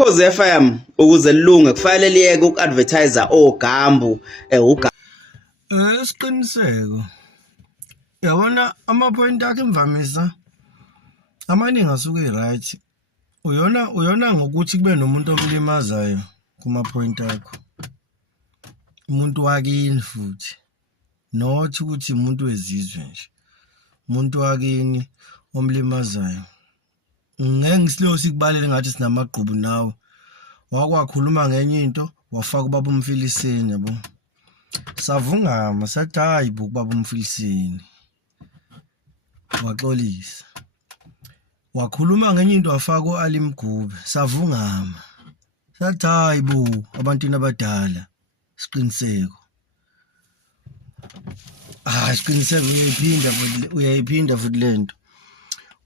Ukhozi FM ukuze lilunge kufanele liyeke uku-advertiser ogambu Isiqiniseko. Yabona ama-point akhe imvamisa amaningi asuke right. Uyona ngokuthi kube nomuntu omlimazayo kuma-point akho. Umuntu wakini futhi. Not ukuthi umuntu wezizwe nje. Umuntu wakini omlimazayo. Ngeke ngisilo sikubalele ngathi sinamagqubu nawe. Wakwakhuluma ngenye into wafaka ubaba umfiliseni yabo. Savungama sathi hayi baba umfiliseni. Waxolisa. Wakhuluma ngenye into wafaka alimgube. Savungama. Sathi hayi abantwini abadala. Siqiniseko. Siqiniseko uyayiphinda futhi lento.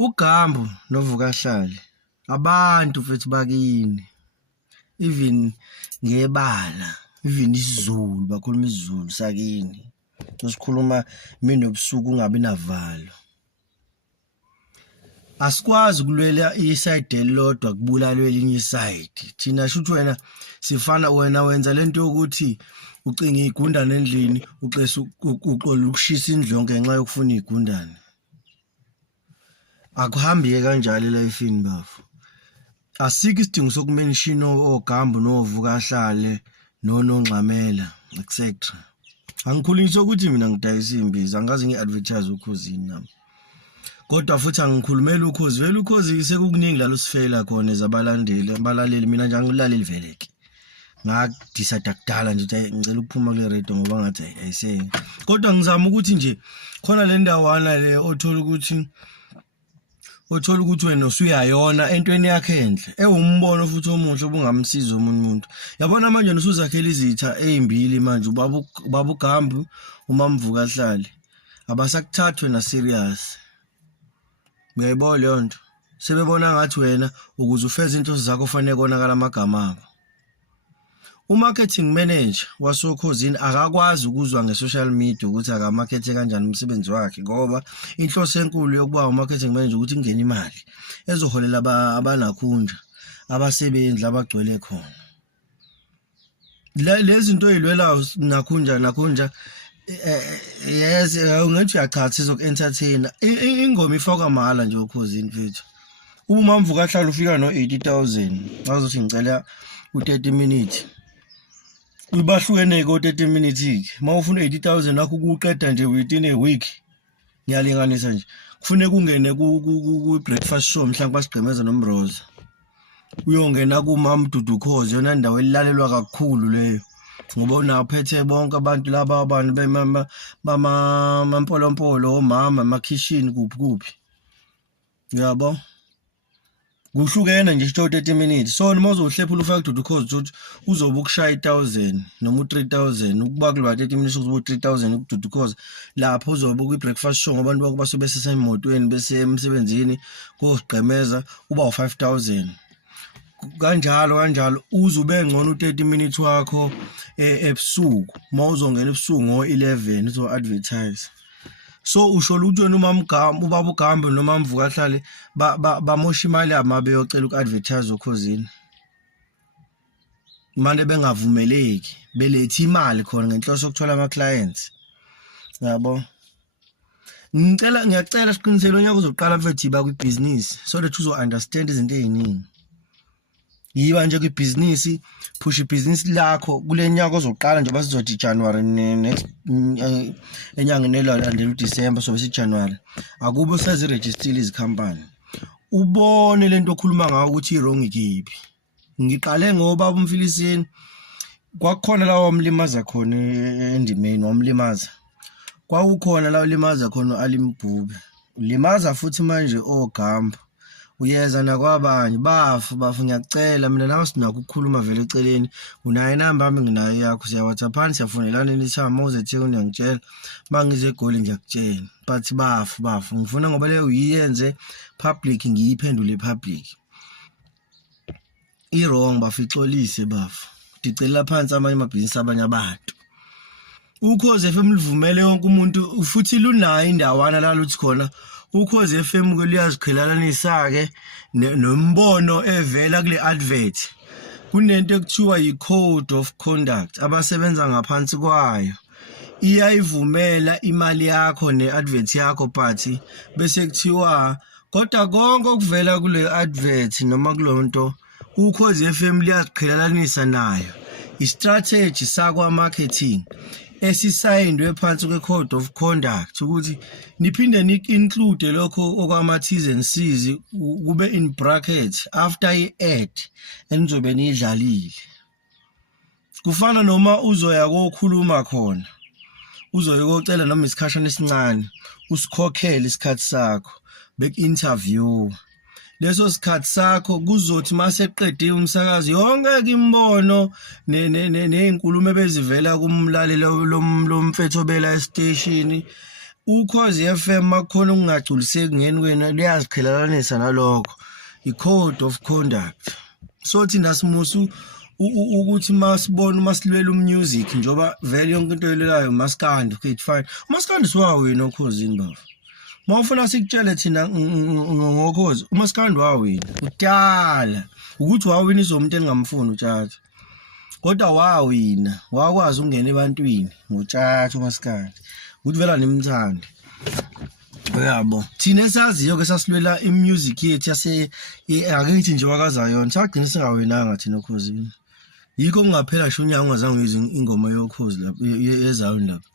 Ugambu novukahlali abantu futhi bakini even ngebala even isiZulu bakhuluma isiZulu sakini sosikhuluma mina obusuku ungabi navalo asikwazi kulwela iside elilodwa kubulala elinye iside thina shuthi wena sifana wena wenza lento yokuthi ucinga igundane endlini uqesa uqola ukushisa indlu yonke ngenxa yokufuna igundane. Akuhambi kanjalo elifini bafu. Asikho isidingo sokumention ogambu novukahlale nonongxamela etc. Angikhulumisa ukuthi mina ngidayisa imbiza angazi ngiadvertise ukhosini nami. Kodwa futhi angikhulumela ukhozi vele ukhozi sekukuningi la lusifela khona ezabalandeli abalaleli mina nje angilaleli veleke. Ngakudicide kudala nje ukuthi ngicela ukuphuma kule radio ngoba ngathi ayise. Kodwa ngizama ukuthi nje khona le ndawana le othola ukuthi wena usuyayona entweni yakhe enhle ewumbono futhi omuhle obungamsiza omunye umuntu. Yabona manje usuzakhela izitha ezimbili manje ubaba ugambu umamvukahlali abasakuthathwe na serious. Ngiyayibona leyo nto. Sebebona ngathi wena ukuze ufeze into zakho kufanele konakala amagama abo. Umarketing manager wasokhosini akakwazi ukuzwa nge-social media ukuthi akamarkete kanjani umsebenzi wakhe ngoba inhloso enkulu yokuba umarketing manager ukuthi kungena imali ezoholela abanakhunja abasebenzi abagcwele khona. Lezi zinto ezilwela nakhunja yes ungathi uyachatha izoku-entertainer ingoma ifaka mahala nje ukhosini mfethu. Uma mvukahlala ufika no 80,000 azothi ngicela u30 minutes. Ubahlukene ko 30 minutes mawufuna 80,000 akho ukuqeda nje within a week ngiyalinganisa nje kufanele kungene ku breakfast show mhlawumbe basigqemeza nomroza uyongena kumamdudu khozi yona indawo elilalelwa kakhulu leyo ngoba unaphethe bonke abantu laba abantu bamampolompolo omama emakitchen kuphi yabo kuhlukene nje 30 minutes so noma uzohlephula ufaka dudu khozi ukuthi uzobe ukushaya 1,000 noma 3,000 ukuba kulwa 30 minutes uzobe 3,000 ukududu khozi lapho uzobe ku breakfast show ngabantu bakho basobe sesemotweni bese emsebenzini kosigqemeza uba u5,000 kanjalo uzube ngcono u30 minutes wakho ebusuku mawuzongena ebusuku ngo11 uzo advertise. So usho ukuthi wena ubaba ugambu noma mvukahlale bamosha imali amabe yocela uku-advertise ukhosini. Manje bengavumeleki belethe imali khona ngenhloso yokuthola ama-clients. Yabo. Ngiyacela siqinisele onyaka uzoqala mfethu iba kwi-business so that uzo-understand izinto eziningi. Yiba nje kwi-business push i-business lakho kule nyaka ozoqala nje basizothi January next enyangeni elandela uDecember so bese January akube useziregistile izikhampani ubone lento okhuluma ngayo ukuthi i-wrong ikiphi. Ngiqale ngoba umfiliseni kwakukhona la wamlimaza khona endimeni wamlimaza kwakukhona la ulimaza khona alimgube ulimaza futhi manje ogambu uyeza nakwabanye bafu ngiyacela mina nawe sinakho ukukhuluma vele eceleni unayo inamba yami nginayo yakho siya WhatsApp siyafonelana anytime mawuzethe uniyangitshela mangize egoli ngiyakutshela but bafu ngifuna ngoba leyo uyiyenze public ngiyiphendule public i-wrong bafixolise bafu dicela phansi amanye amabhizinisi abanye abantu. Ukhozi FM livumele wonke umuntu futhi lunayo indawana la luthi khona ukhozi FM ke liyaziqhelalanisa ke nombono evela kule advert. Kunento ekuthiwa yi-code of conduct abasebenza ngaphansi kwayo. Iyayivumela imali yakho ne-advert yakho but bese kuthiwa kodwa konke okuvela kule advert noma kulonto ukhozi FM liyaziqhelalanisa nayo. I-strategy sakwa marketing esisayindwe phansi kwe-code of conduct ukuthi niphinde nik-include lokho okwama T's and C's kube in bracket after i-ad enizobe niyidlalile. Kufana noma uzoya kokhuluma khona uzoyocela noma isikhashana esincane usikhokhele isikhathi sakho bek-interview leso sikhathi sakho kuzothi mase qedile umsakazi yonke imbono nezinkulumo ebezivela kumlaleli lomfetho bela estation ukhozi FM makhona ungagculiseki ngeni wena liyaziqhelalanisa nalokho i-code of conduct. So thina simusu ukuthi masibona masilwela umusic njoba vele yonke into elelayo maskandi okay fine maskandi siwawo wena okhozini bafo mawufuna sikutshele thina ngokhozi umaskandi wawo wena kudala ukuthi wawina izomuntu engamfuni utshatha kodwa wawina wakwazi ukungena ebantwini ngotshatha umaskandi ukuthi vela nimthandi yabo thina esaziyo ke sasilwela imusic yethu yase akithi nje wakazayona sagcina singawinanga thina okhozini yikho kungaphela shunyanga ungazange uyizwe ingoma yokhozi lapha yezayo lapha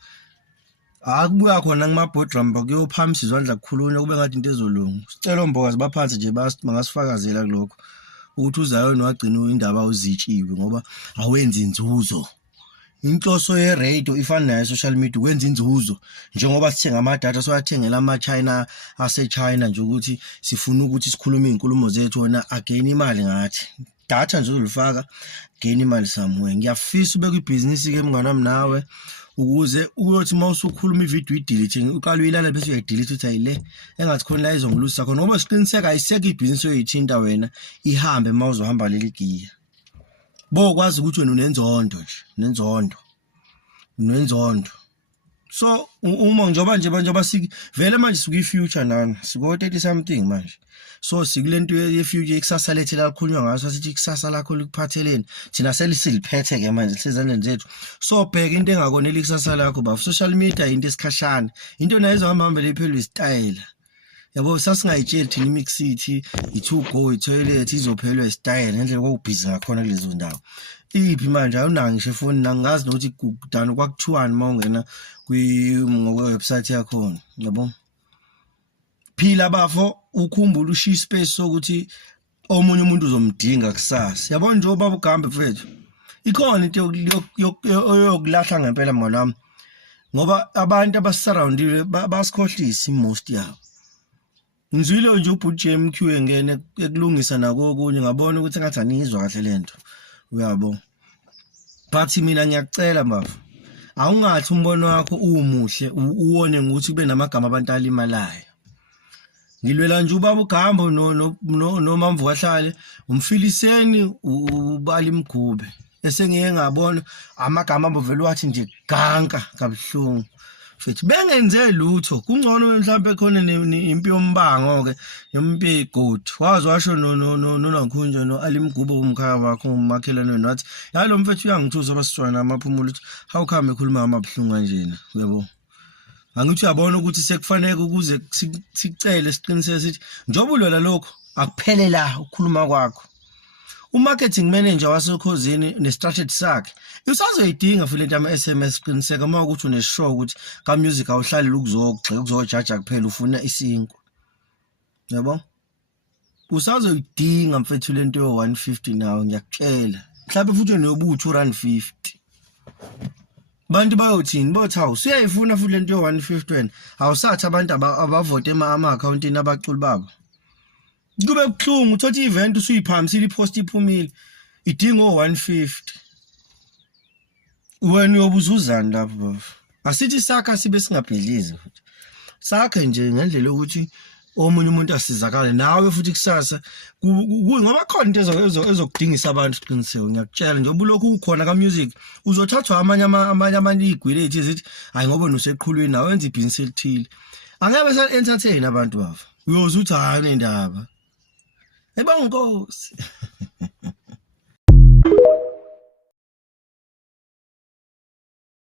akubuya khona ngimabhodrum bakuyophamisa izandla kukhulunywa kube ngathi into ezolunga sicela ombokazi baphansi nje bangasifakazela kulokho ukuthi uzayo wagcina indaba uzitshiwe ngoba awenzi inzuzo. Inhloso ye-radio ifana nayo social media ukwenza inzuzo njengoba sithenga ama-data soyathengela ama-China ase-China nje ukuthi sifuna ukuthi sikhulume izinkulumo zethu wona again imali ngathi data nje uzolifaka gain imali somewhere. Ngiyafisa ube kwibhizinisi ke mngana nawe ukuze uyothi mawusukhuluma ivideo idelete uqala uyilala bese uyayidelete uthi ayile engathi khona la izongulusa khona ngoba siqiniseka ayiseke ibhizinisi oyithinta wena ihambe mawuzohamba leli giya bokwazi ukuthi wena unenzondo nje nenzondo. So uma njoba vele manje sikuyi future nana siko 30 something manje so sikulento ye future ikusasa lethe la khulunywa ngaso sithi ikusasa lakho likuphatheleni thina selisiphethe ke manje sezandleni zethu so bheka into engakonela ikusasa lakho ba social media into esikhashana into nayo ezohamba lephela istyle yabo sasingayitsheli thina imix city i2 go i-toilet izophelwa istyle ngendlela kokubhizi ngakhona kulezo ndawo iphi manje awunanga ngisho ifoni nangazi nokuthi kudana kwakuthiwani mawungena website yakho yabo phila bafo ukhumbula ushiya space sokuthi omunye umuntu uzomdinga kusasa yabo nje baba ugambe mfethu ikhona into yokulahla ngempela mngani wami ngoba abantu abasurroundile basikhohlisa most yabo. Ngizwile nje ubhuti JMQ engene ekulungisa nako okunye ngabona ukuthi ngathi anizwa kahle lento uyabo but mina ngiyakucela mbafu awungathi umbono wakho umuhle uwone ukuthi kube namagama abantu alimalayo. Ngilwela nje ubaba uGambo no Mamvu kahlale umfiliseni ubali mgube esengiyeke ngabona amagama abovela wathi nje ganka kabuhlungu futhi bengenze lutho kungcono mhlawumbe khona impi yombango ke impi igodi wazi washo noNkhunja no alimgubo umkhaya wakho umakhelane wathi yalo mfethu uyangithuza abasitshwana amaphumulo ukuthi how come ekhuluma amabhlungu kanjena uyabo angithi uyabona ukuthi sekufanele ukuze sicele siqiniseke sithi njoba ulwela lokho akuphele la ukukhuluma kwakho. Umarketing manager wasekhozini nestrategy sakhe usazoyidinga futhi lento ama-SMS qiniseka uma ukuthi uneshow ukuthi ka music awuhlalela ukuzojaja kuphela ufuna isinkwa yabo usazoyidinga mfethu lento yo150 nawo ngiyakutshela mhlawumbe futhi unobutho rand50 bantu bayothini bothi hawu siyayifuna futhi lento yo150 wena awusathi abantu abavote ama-accountini abaculi babo kube buhlungu uthothi event usuyiphamisile ipost iphumile idinga o150 wena uyobuzuzana lapho bafu asithi sakha sibe singabhidlizi futhi sakhe nje ngendlela ukuthi omunye umuntu asizakale nawe futhi kusasa ngoba khona into ezokudingisa abantu siqiniseke ngiyakutshela nje obulokhu ukhona ka music uzothathwa amanye igwele ethi zithi hayi ngoba noseqhulweni nawe wenza ibhizinisi elithile angeke sa entertain abantu bava uyoze uthi hayi nendaba ebangikosi